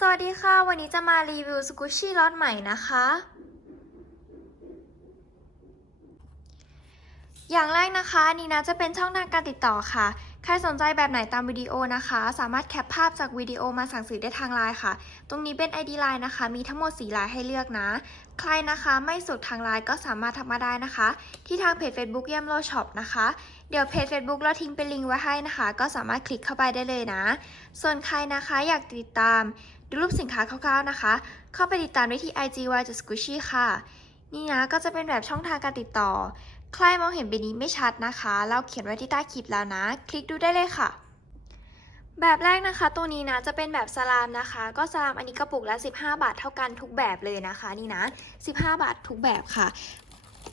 สวัสดีค่ะ วันนี้จะมารีวิวสกูชี่ล็อตใหม่นะคะ อย่างแรกนะคะนนี่นะจะเป็นช่องทางการติดต่อค่ะ ใครสนใจแบบไหนตามวิดีโอนะคะ สามารถแคปภาพจากวิดีโอมาสั่งซื้อได้ทางไลน์ค่ะ ตรงนี้เป็น ID ไลน์นะคะ มีทั้งหมด4ลายให้เลือกนะ ใครนะคะไม่สุดทางไลน์ก็สามารถทักมาได้นะคะ ที่ทางเพจ Facebook เยี่ยมโลช็อปนะคะเดี๋ยวเพจ Facebook เราทิ้งเป็นลิงก์ไว้ให้นะคะ ก็สามารถคลิกเข้าไปได้เลยนะ ส่วนใครนะคะอยากติดตาม ดูรูปสินค้าคร่าวๆนะคะ เข้าไปติดตามได้ที่ IG y j u s q u i s h y ค่ะ นี่นะก็จะเป็นแบบช่องทางการติดต่อ ใครมองเห็นแบบนี้ไม่ชัดนะคะ เราเขียนไว้ที่ใต้คลิปแล้วนะ คลิกดูได้เลยค่ะ แบบแรกนะคะ ตัวนี้นะจะเป็นแบบสลามนะคะ ก็สลามอันนี้กระปุกละ 15 บาทเท่ากันทุกแบบเลยนะคะนี่นะ 15 บาททุกแบบค่ะ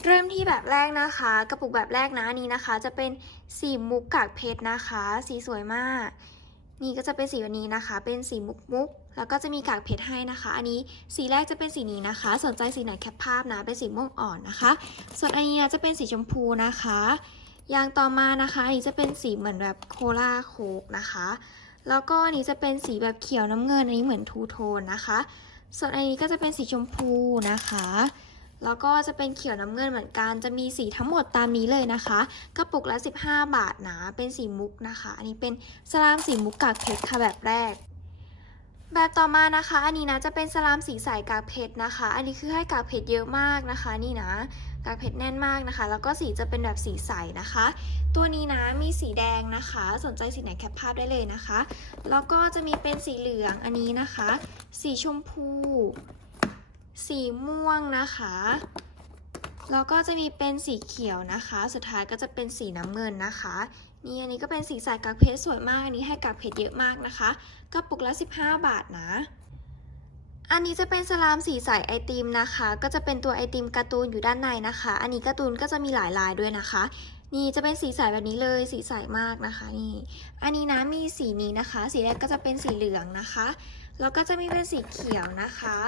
เริ่มที่แบบแรกนะคะ กระปุกแบบแรกนะนี้นะคะ จะเป็นสีมุกกากเพชรนะคะ สีสวยมาก นี่ก็จะเป็นสีแบบนี้นะคะ เป็นสีมุกมุก แล้วก็จะมีกากเพชรให้นะคะ อันนี้สีแรกจะเป็นสีนี้นะคะ สนใจสีไหนแคปภาพนะ เป็นสีม่วงอ่อนนะคะ ส่วนอันนี้นะจะเป็นสีชมพูนะคะ อย่างต่อมานะคะ อันนี้จะเป็นสีเหมือนแบบโคลาโคกนะคะ แล้วก็อันนี้จะเป็นสีแบบเขียวน้ำเงิน อันนี้เหมือนทูโทนนะคะ ส่วนอันนี้ก็จะเป็นสีชมพูนะคะแล้วก็จะเป็นเขียวน้ำเงินเหมือนกัน จะมีสีทั้งหมดตามนี้เลยนะคะ กระปุกละ 15 บาทนะ เป็นสีมุกนะคะ อันนี้เป็นสลามสีมุกกากเพชรค่ะแบบแรก แบบต่อมานะคะ อันนี้นะจะเป็นสลามสีใสกากเพชรนะคะ อันนี้คือให้กากเพชรเยอะมากนะคะ นี่นะกากเพชรแน่นมากนะคะ แล้วก็สีจะเป็นแบบสีใสนะคะ ตัวนี้นะมีสีแดงนะคะ สนใจสีไหนแคปภาพได้เลยนะคะ แล้วก็จะมีเป็นสีเหลืองอันนี้นะคะ สีชมพู สีม่วงนะคะแล้วก็จะมีเป็นสีเขียวนะคะ สุดท้ายก็จะเป็นสีน้ำเงินนะคะ นี่อันนี้ก็เป็นสีใสกากเพชรสวยมาก อันนี้ให้กากเพชรเยอะมากนะคะกระปุกละ 15 บาทนะ อันนี้จะเป็นสลามสีใสไอติมนะคะ ก็จะเป็นตัวไอติมการ์ตูนอยู่ด้านในนะคะ อันนี้การ์ตูนก็จะมีหลายลายด้วยนะคะ นี่จะเป็นสีใสแบบนี้เลยสีใสมากนะคะนี่ อันนี้นะมีสีนี้นะคะ สีแรกก็จะเป็นสีเหลืองนะคะ แล้วก็จะมีเป็นสีเขียวนะคะ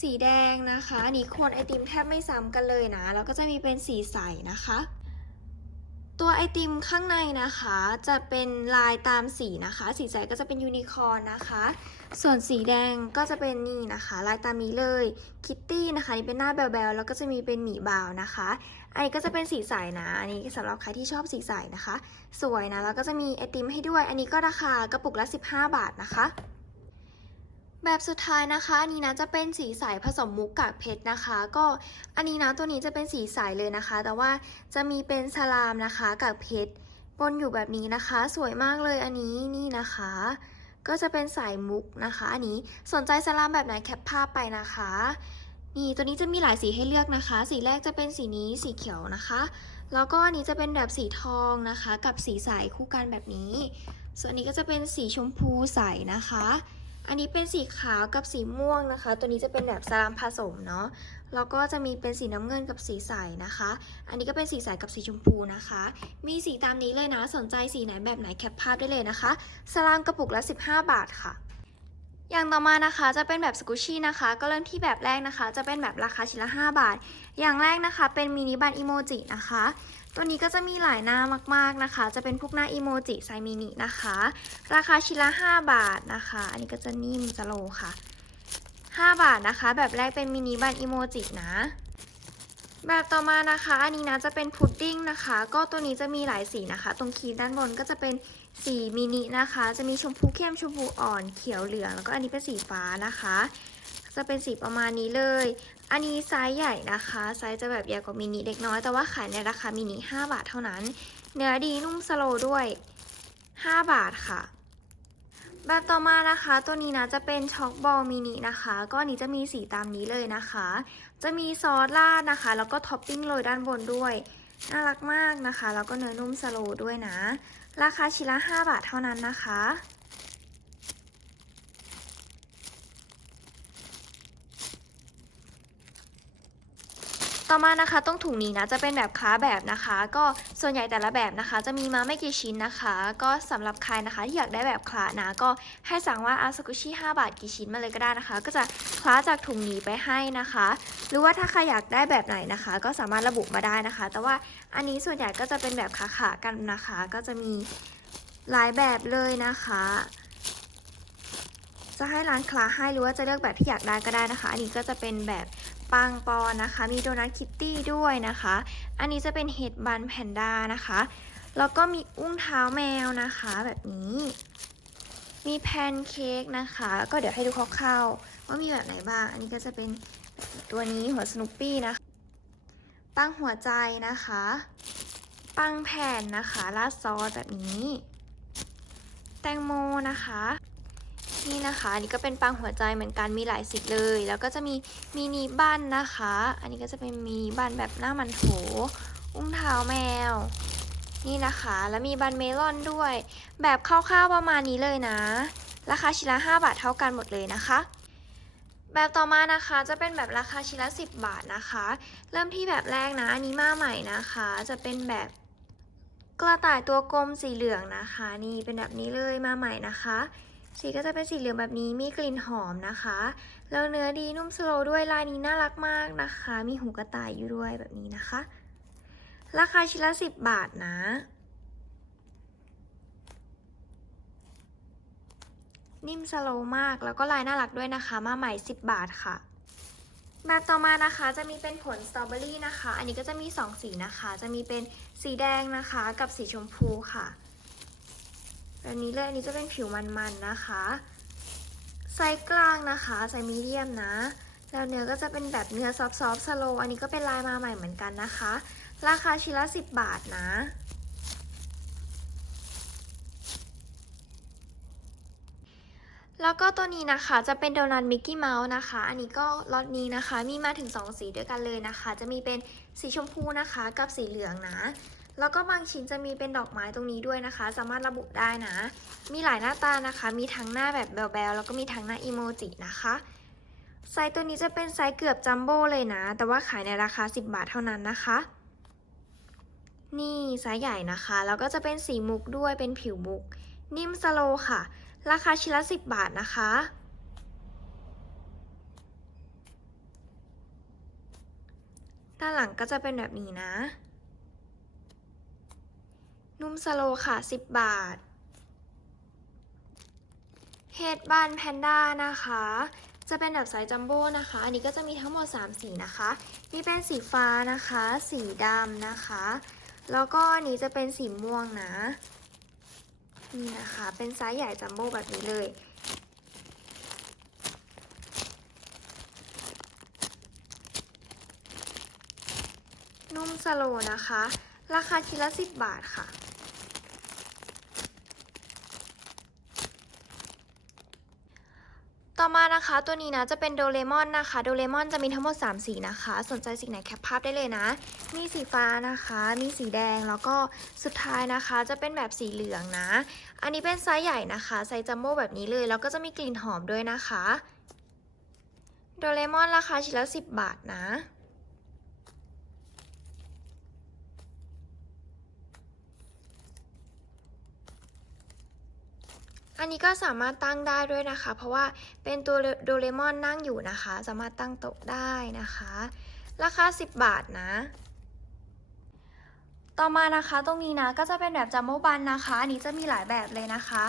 สีแดงนะคะอันนี้โคนไอติมแทบไม่ซ้ำกันเลยนะ แล้วก็จะมีเป็นสีใสนะคะ ตัวไอติมข้างในนะคะจะเป็นลายตามสีนะคะ สีใสก็จะเป็นยูนิคอร์นนะคะ ส่วนสีแดงก็จะเป็นนี่นะคะ ลายตามนี้เลยคิตตี้นะคะนี่เป็นหน้าแบลๆแล้วก็จะมีเป็นหมีบาวนะคะ อันนี้ก็จะเป็นสีใสนะ อันนี้สำหรับใครที่ชอบสีใสนะคะ สวยนะแล้วก็จะมีไอติมให้ด้วย อันนี้ก็ราคากระปุกละ 15 บาทนะคะ แบบสุดท้ายนะคะอันนี้นะจะเป็นสีใสผสมมุกกากเพชรนะคะ ก็อันนี้นะตัวนี้จะเป็นสีใสเลยนะคะ แต่ว่าจะมีเป็นสลามนะคะกากเพชรปนอยู่แบบนี้นะคะ สวยมากเลยอันนี้นี่นะคะ ก็จะเป็นสายมุกนะคะ อันนี้สนใจสลามแบบไหนแคปภาพไปนะคะ นี่ตัวนี้จะมีหลายสีให้เลือกนะคะ สีแรกจะเป็นสีนี้สีเขียวนะคะ แล้วก็อันนี้จะเป็นแบบสีทองนะคะ กับสีใสคู่กันแบบนี้ ส่วนอันนี้ก็จะเป็นสีชมพูใสนะคะ อันนี้เป็นสีขาวกับสีม่วงนะคะ ตัวนี้จะเป็นแบบสลามผสมเนาะ แล้วก็จะมีเป็นสีน้ำเงินกับสีใสนะคะ อันนี้ก็เป็นสีใสกับสีชมพูนะคะ มีสีตามนี้เลยนะ สนใจสีไหนแบบไหนแคปภาพได้เลยนะคะ สลามกระปุกละ 15 บาทค่ะ อย่างต่อมานะคะจะเป็นแบบสกูชี่นะคะ ก็เริ่มที่แบบแรกนะคะ จะเป็นแบบราคาชิ้นละ 5 บาท อย่างแรกนะคะ เป็นมินิบันอิโมจินะคะ ตัวนี้ก็จะมีหลายหน้ามากๆนะคะ จะเป็นพวกหน้าอิโมจิไซมินินะคะ ราคาชิ้นละ 5 บาทนะคะ อันนี้ก็จะนิ่มจะโลค่ะ 5 บาทนะคะ แบบแรกเป็นมินิบันอิโมจินะ แบบต่อมานะคะ อันนี้นะจะเป็นพุดดิ้งนะคะ ก็ตัวนี้จะมีหลายสีนะคะ ตรงคีย์ด้านบนก็จะเป็นสีมินินะคะ จะมีชมพูเข้มชมพูอ่อนเขียวเหลือง แล้วก็อันนี้เป็นสีฟ้านะคะ จะเป็นสีประมาณนี้เลย อันนี้ไซส์ใหญ่นะคะไซส์จะแบบใหญ่กว่ามินิเล็กน้อยแต่ว่าขายในราคามินิ5บาทเท่านั้น เนื้อดีนุ่มสโลด้วย 5 บาทค่ะ แบบต่อมานะคะ ตัวนี้นะจะเป็นช็อกบอลมินินะคะ ก็อันนี้จะมีสีตามนี้เลยนะคะ จะมีซอสราดนะคะ แล้วก็ท็อปปิ้งโรยด้านบนด้วยน่ารักมากนะคะ แล้วก็เนื้อนุ่มสโลด้วยนะ ราคาชิ้นละ 5 บาทเท่านั้นนะคะ ต่อมานะคะต้องถุงนี้นะจะเป็นแบบค้าแบบนะคะ ก็ส่วนใหญ่แต่ละแบบนะคะ จะมีมาไม่กี่ชิ้นนะคะ ก็สำหรับใครนะคะที่อยากได้แบบคลานะก็ให้สั่งว่าอาสกุชิ5บาทกี่ชิ้นมาเลยก็ได้นะคะ ก็จะคล้าจากถุงนี้ไปให้นะคะ หรือว่าถ้าใครอยากได้แบบไหนนะคะ ก็สามารถระบุมาได้นะคะ แต่ว่าอันนี้ส่วนใหญ่ก็จะเป็นแบบขาขาๆกันนะคะ ก็จะมีหลายแบบเลยนะคะจะให้ร้านคลาให้หรือว่าจะเลือกแบบที่อยากได้ก็ได้นะคะ อันนี้ก็จะเป็นแบบ ปังปอนะคะ มีโดนัทคิตตี้ด้วยนะคะ อันนี้จะเป็นเฮดบันแพนด้านะคะ แล้วก็มีอุ้งเท้าแมวนะคะแบบนี้ มีแพนเค้กนะคะ ก็เดี๋ยวให้ดูคร่าวๆว่ามีแบบไหนบ้าง อันนี้ก็จะเป็นตัวนี้หัวสนุปปี้นะคะปังหัวใจนะคะ ปังแผ่นนะคะราดซอสแบบนี้ แตงโมนะคะ นี่นะคะอันนี้ก็เป็นปังหัวใจเหมือนกันมีหลายสีเลย แล้วก็จะมีมินิบันนะคะ อันนี้ก็จะเป็นมินิบันแบบหน้ามันโถ อุ้งเท้าแมว นี่นะคะ แล้วมีบันเมลอนด้วย แบบคร่าวๆประมาณนี้เลยนะ ราคาชิ้นละ5บาทเท่ากันหมดเลยนะคะแบบต่อมานะคะจะเป็นแบบราคาชิ้นละ10 บาทนะคะ เริ่มที่แบบแรกนะอันนี้มาใหม่นะคะ จะเป็นแบบกระต่ายตัวกลมสีเหลืองนะคะ นี่เป็นแบบนี้เลยมาใหม่นะคะ สีก็จะเป็นสีเหลืองแบบนี้มีกลิ่นหอมนะคะ แล้วเนื้อดีนุ่มสโลด้วยลายนี้น่ารักมากนะคะ มีหูกระต่ายอยู่ด้วยแบบนี้นะคะ ราคาชิ้นละ10บบาทนะ นิ่มสโลมากแล้วก็ลายน่ารักด้วยนะคะ มาใหม่10บาทค่ะ แบบต่อมานะคะจะมีเป็นผลสตรอเบอรี่นะคะ อันนี้ก็จะมี2สีนะคะ จะมีเป็นสีแดงนะคะกับสีชมพูค่ะ แบบนี้เลยอันนี้จะเป็นผิวมันๆนะคะไซส์กลางนะคะไซส์มีเดียมนะแล้วเนื้อก็จะเป็นแบบเนื้อซอฟต์ๆสโลอันนี้ก็เป็นลายมาใหม่เหมือนกันนะคะ ราคาชิ้นละ 10 บาทนะ แล้วก็ตัวนี้นะคะจะเป็นโดนัทมิกกี้เมาส์นะคะ อันนี้ก็ล็อตนี้นะคะ มีมาถึง 2 สีด้วยกันเลยนะคะ จะมีเป็นสีชมพูนะคะกับสีเหลืองนะ แล้วก็บางชิ้นจะมีเป็นดอกไม้ตรงนี้ด้วยนะคะ สามารถระบุได้นะ มีหลายหน้าตานะคะ มีทั้งหน้าแบบแบลๆแล้วก็มีทั้งหน้าอีโมจินะคะไซส์ตัวนี้จะเป็นไซส์เกือบจัมโบ้เลยนะ แต่ว่าขายในราคา 10 บาทเท่านั้นนะคะ นี่ไซส์ใหญ่นะคะ แล้วก็จะเป็นสีมุกด้วยเป็นผิวมุก นิ่มสโลค่ะ ราคาชิ้นละ 10 บาทนะคะ ด้านหลังก็จะเป็นแบบนี้นะ นุ่มสโลค่ะ 10 บาท เฮดบันแพนด้านะคะ จะเป็นแบบไซส์จัมโบ้นะคะ อันนี้ก็จะมีทั้งหมด 3 สีนะคะ มีเป็นสีฟ้านะคะ สีดำนะคะ แล้วก็อันนี้จะเป็นสีม่วงนะ นี่นะคะ เป็นไซส์ใหญ่จัมโบ้แบบนี้เลยนุ่มสโลนะคะ ราคาชิ้นละ 10 บาทค่ะ ต่อมานะคะตัวนี้นะจะเป็นโดเรมอนนะคะโดเรมอนจะมีทั้งหมด 3 สีนะคะ สนใจสีไหนแคปภาพได้เลยนะ มีสีฟ้านะคะ มีสีแดงแล้วก็สุดท้ายนะคะ จะเป็นแบบสีเหลืองนะ อันนี้เป็นไซส์ใหญ่นะคะไซส์จัมโบ้แบบนี้เลย แล้วก็จะมีกลิ่นหอมด้วยนะคะโดเรมอนราคาชิ้นละ10 บาทนะ อันนี้ก็สามารถตั้งได้ด้วยนะคะ เพราะว่าเป็นตัวโดเรมอนนั่งอยู่นะคะ สามารถตั้งโต๊ะได้นะคะ ราคา 10 บาทนะ ต่อมานะคะตรงนี้นะก็จะเป็นแบบจัมโบ้บันนะคะ อันนี้จะมีหลายแบบเลยนะคะ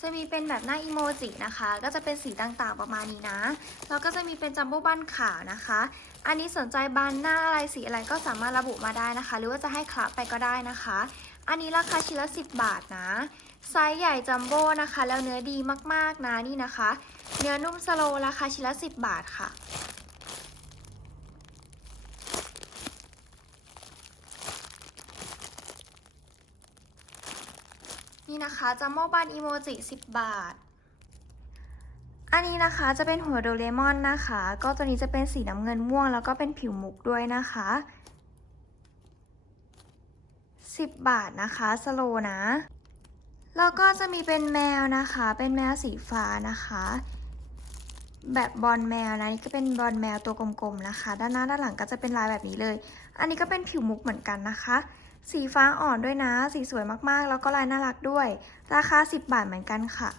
จะมีเป็นแบบหน้าอีโมจินะคะ ก็จะเป็นสีต่างๆประมาณนี้นะแล้วก็จะมีเป็นจัมโบ้บันขาวนะคะ อันนี้สนใจบันหน้าอะไรสีอะไรก็สามารถระบุมาได้นะคะ หรือว่าจะให้คลับไปก็ได้นะคะ อันนี้ราคาชิ้นละ 10 บาทนะ ไซส์ใหญ่จัมโบ้นะคะ แล้วเนื้อดีมากๆนะนี่นะคะ เนื้อนุ่มสโลราคาชิ้นละ 10 บาทค่ะ นี่นะคะจัมโบ้บันอีโมจิ 10 บาท อันนี้นะคะจะเป็นหัวโดเรมอนนะคะ ก็ตัวนี้จะเป็นสีน้ำเงินม่วง แล้วก็เป็นผิวมุกด้วยนะคะ 10 บาทนะคะสโลนะ แล้วก็จะมีเป็นแมวนะคะ เป็นแมวสีฟ้านะคะ แบบบอลแมวนะนี่ก็เป็นบอลแมวตัวกลมๆนะคะ ด้านหน้าด้านหลังก็จะเป็นลายแบบนี้เลย อันนี้ก็เป็นผิวมุกเหมือนกันนะคะ สีฟ้าอ่อนด้วยนะ สีสวยมากๆ แล้วก็ลายน่ารักด้วย ราคา 10 บาทเหมือนกันค่ะ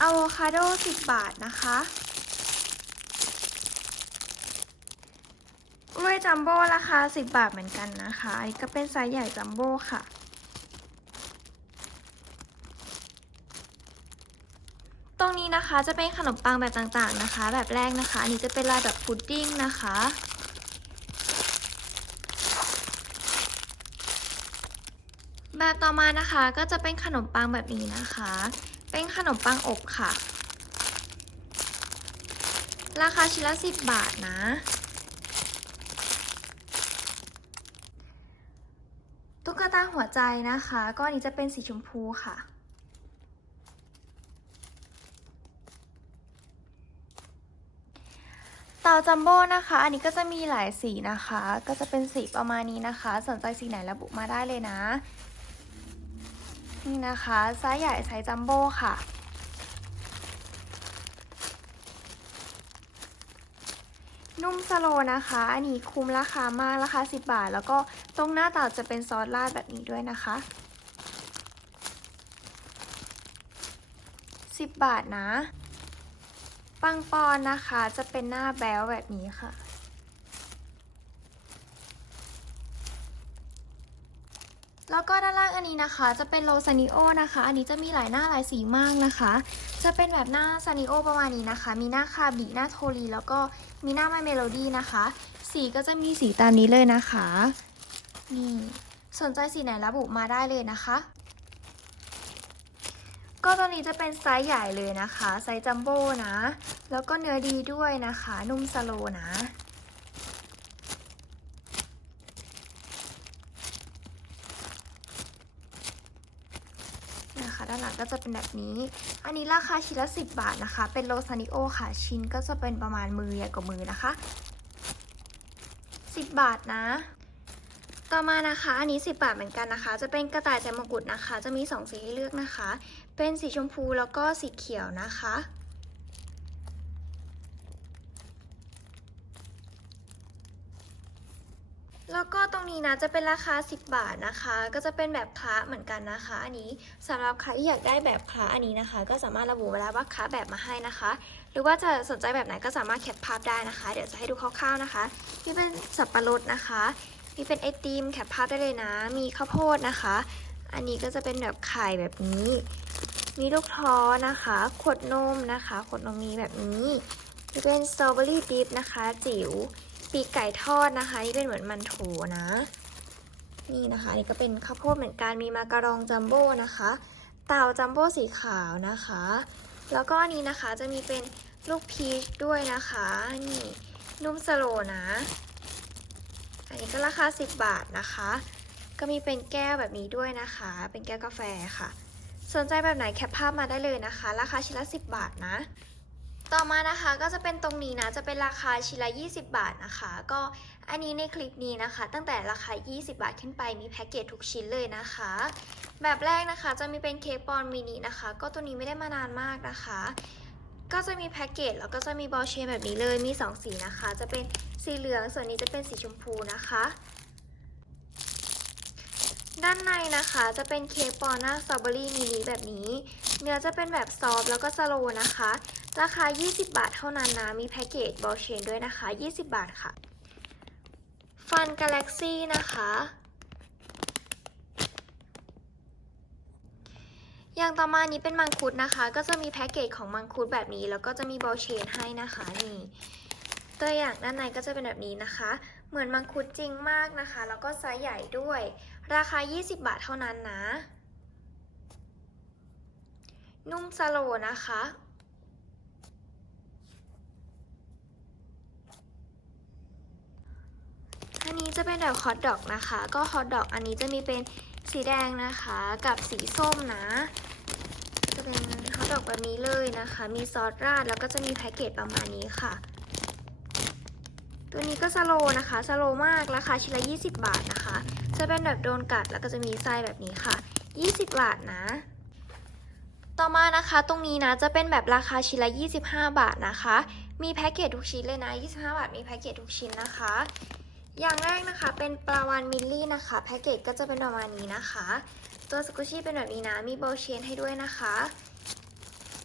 อะโวคาโด 10 บาทนะคะ กล้วยจัมโบ้ราคา 10 บาทเหมือนกันนะคะอันนี้ก็เป็นไซส์ใหญ่จัมโบ้ค่ะ ตรงนี้นะคะจะเป็นขนมปังแบบต่างๆนะคะ แบบแรกนะคะ อันนี้จะเป็นลายแบบพุดดิ้งนะคะแบบต่อมานะคะก็จะเป็นขนมปังแบบนี้นะคะ เป็นขนมปังอบค่ะ ราคาชิ้นละ 10 บาทนะ หัวใจนะคะก็อันนี้จะเป็นสีชมพูค่ะ เต่าจัมโบ้นะคะ อันนี้ก็จะมีหลายสีนะคะ ก็จะเป็นสีประมาณนี้นะคะ สนใจสีไหนระบุมาได้เลยนะ นี่นะคะไซส์ใหญ่ไซส์จัมโบ้ค่ะนุ่มสโลนะคะ อันนี้คุ้มราคามาก ราคา 10 บาท แล้วก็ ตรงหน้าเต่าจะเป็นซอสราดแบบนี้ด้วยนะคะ 10 บาทนะ ปังปอนนะคะจะเป็นหน้าแบ๊วแบบนี้ค่ะ แล้วก็ด้านล่างอันนี้นะคะ จะเป็นโลซานิโอนะคะ อันนี้จะมีหลายหน้าหลายสีมากนะคะ จะเป็นแบบหน้าซานิโอประมาณนี้นะคะ มีหน้าคาบิหน้าโทรีแล้วก็มีหน้าไมเมโลดี้นะคะ สีก็จะมีสีตามนี้เลยนะคะ นี่สนใจสีไหนระบุมาได้เลยนะคะ ก็ตัวนี้จะเป็นไซส์ใหญ่เลยนะคะ ไซส์จัมโบ้นะ แล้วก็เนื้อดีด้วยนะคะ นุ่มสโลนะนะคะด้านหลังก็จะเป็นแบบนี้ อันนี้ราคาชิ้นละ 10 บาทนะคะ เป็นโลซานิโอค่ะ ชิ้นก็จะเป็นประมาณมือใหญ่กว่ามือนะคะ 10 บาทนะ ต่อมานะคะอันนี้ 10 บาทเหมือนกันนะคะ จะเป็นกระต่ายใจมงกุฎนะคะ จะมี 2 สีให้เลือกนะคะ เป็นสีชมพูแล้วก็สีเขียวนะคะ แล้วก็ตรงนี้นะจะเป็นราคา 10 บาทนะคะ ก็จะเป็นแบบคล้าเหมือนกันนะคะ อันนี้สำหรับใครที่อยากได้แบบคล้าอันนี้นะคะ ก็สามารถระบุไว้แล้วว่าคล้าแบบมาให้นะคะ หรือว่าจะสนใจแบบไหนก็สามารถแคปภาพได้นะคะ เดี๋ยวจะให้ดูคร่าวๆนะคะ นี่เป็นสับปะรดนะคะ นี่เป็นไอติมแคปภาพได้เลยนะ มีข้าวโพดนะคะ อันนี้ก็จะเป็นแบบไข่แบบนี้ มีลูกท้อนะคะ ขวดนมนะคะ ขวดนมมีแบบนี้นี่เป็นสตรอเบอรี่ดิฟนะคะ จิ๋ว ปีกไก่ทอดนะคะ นี่เป็นเหมือนมันโถนะ นี่นะคะอันนี่ก็เป็นข้าวโพดเหมือนกัน มีมาการองจัมโบ้นะคะ เต่าจัมโบ้สีขาวนะคะ แล้วก็นี้นะคะจะมีเป็นลูกพีชด้วยนะคะ นี่นุ่มสโลนะ อันนี้ก็ราคา 10 บาทนะคะ ก็มีเป็นแก้วแบบนี้ด้วยนะคะ เป็นแก้วกาแฟค่ะ สนใจแบบไหนแคปภาพมาได้เลยนะคะ ราคาชิ้นละ 10 บาทนะ ต่อมานะคะก็จะเป็นตรงนี้นะ จะเป็นราคาชิ้นละ 20 บาทนะคะ ก็อันนี้ในคลิปนี้นะคะ ตั้งแต่ราคา 20 บาทขึ้นไปมีแพ็กเกจทุกชิ้นเลยนะคะ แบบแรกนะคะจะมีเป็นเค้กปอนมินินะคะ ก็ตัวนี้ไม่ได้มานานมากนะคะ ก็จะมีแพ็กเกจแล้วก็จะมีบอลเชนแบบนี้เลยมี 2 สีนะคะ จะเป็นสีเหลืองส่วนนี้จะเป็นสีชมพูนะคะ ด้านในนะคะจะเป็นเคปอนหน้าสตรอเบอรี่มินิแบบนี้ เนื้อจะเป็นแบบซอฟแล้วก็สโลนะคะ ราคา 20 บาทเท่านั้นนะ มีแพ็กเกจบอลเชนด้วยนะคะ 20 บาทค่ะ ฟันกาแล็กซี่นะคะ อย่างต่อมานี้เป็นมังคุดนะคะ ก็จะมีแพ็กเกจของมังคุดแบบนี้ แล้วก็จะมีบอลเชนให้นะคะนี่ตัวอย่างด้านในก็จะเป็นแบบนี้นะคะ เหมือนมังคุดจริงมากนะคะ แล้วก็ไซส์ใหญ่ด้วย ราคา 20 บาทเท่านั้นนะ นุ่มสโลนะคะอันนี้จะเป็นแบบฮอทดอกนะคะ ก็ฮอทดอกอันนี้จะมีเป็น สีแดงนะคะกับสีส้มนะ จะเป็นฮอทดอกแบบนี้เลยนะคะ มีซอสราดแล้วก็จะมีแพ็กเกจประมาณนี้ค่ะ ตัวนี้ก็สโลนะคะสโลมากราคาชิ้นละ20 บาทนะคะ จะเป็นแบบโดนกัดแล้วก็จะมีไส้แบบนี้ค่ะ 20 บาทนะต่อมานะคะตรงนี้นะจะเป็นแบบราคาชิ้นละ 25 บาทนะคะ มีแพ็กเกจทุกชิ้นเลยนะ 25 บาทมีแพ็กเกจทุกชิ้นนะคะ อย่างแรกนะคะเป็นปลาวานมิลลี่นะคะแพ็กเกจก็จะเป็นประมาณนี้นะคะ ตัวสกุชี่เป็นแบบนี้นะมีโบเชนให้ด้วยนะคะ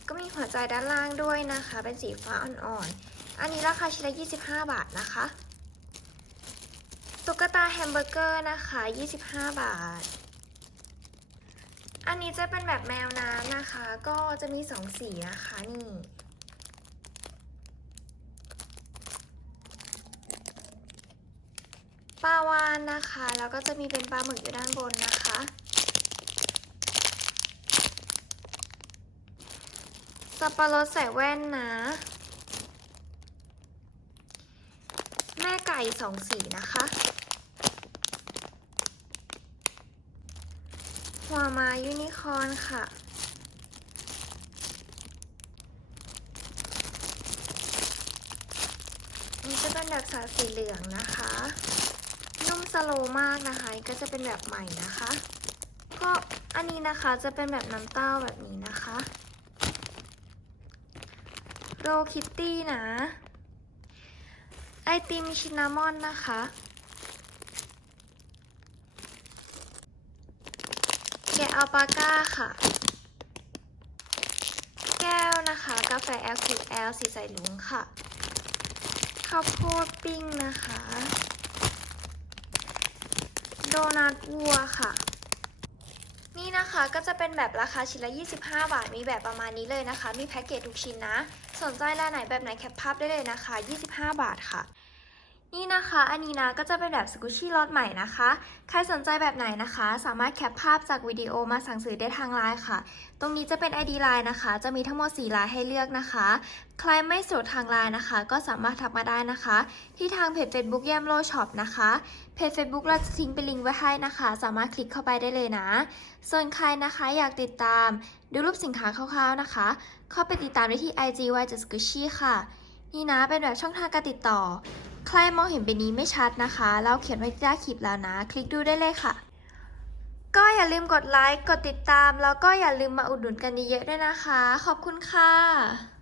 ก็มีหัวใจด้านล่างด้วยนะคะ เป็นสีฟ้าอ่อนๆ อันนี้ราคาชิ้นละ 25 บาทนะคะตุ๊กตาแฮมเบอร์เกอร์นะคะ 25 บาท อันนี้จะเป็นแบบแมวน้ำนะคะ ก็จะมีสองสีนะคะนี่ ลาวานนะคะ แล้วก็จะมีเป็นปลาหมึกอยู่ด้านบนนะคะ สับปะรดใส่แว่นนะ แม่ไก่สองสีนะคะ หัวม้ยูนิคอร์นค่ะนี่จะเป็นแบบสาสีเหลืองนะคะ นุ่มสโลมากนะคะก็จะเป็นแบบใหม่นะคะ ก็อันนี้นะคะจะเป็นแบบน้ำเต้าแบบนี้นะคะโรคิตตี้นะ ไอติมชินนามอนนะคะ แกะอัลปาก้าค่ะ แก้วนะคะ กาแฟ LQL สีใสลุงค่ะ ข้าวโพดปิ้งนะคะ ดนัทวัวค่ะ นี่นะคะก็จะเป็นแบบราคาชิ้นละ 25 บาท มีแบบประมาณนี้เลยนะคะ มีแพ็กเกจทุกชิ้นนะ สนใจรายไหนแบบไหนแคปภาพได้เลยนะคะ 25 บาทค่ะ นี่นะคะ อันนี้นะก็จะเป็นแบบสกุชี่ล็อตใหม่นะคะ ใครสนใจแบบไหนนะคะ สามารถแคปภาพจากวิดีโอมาสั่งซื้อได้ทางไลน์ค่ะ ตรงนี้จะเป็น ID ไลน์นะคะ จะมีทั้งหมด4ลายให้เลือกนะคะ ใครไม่สะดวกทางไลน์นะคะ ก็สามารถทักมาได้นะคะ ที่ทางเพจ Facebook แยมโลช็อปนะคะ เพจ Facebook เราจะทิ้งเป็นลิงก์ไว้ให้นะคะ สามารถคลิกเข้าไปได้เลยนะ ส่วนใครนะคะอยากติดตาม ดูรูปสินค้าคร่าวๆนะคะ เข้าไปติดตามได้ที่ IG y j s q u i s h y ค่ะ นี่นะเป็นแบบช่องทางการติดต่อ ใครมองเห็นเป็นนี้ไม่ชัดนะคะ เราเขียนไว้ที่ใต้คลิปแล้วนะ คลิกดูได้เลยค่ะ ก็อย่าลืมกดไลค์ กดติดตาม แล้วก็อย่าลืมมาอุดหนุนกันเยอะๆด้วยนะคะ ขอบคุณค่ะ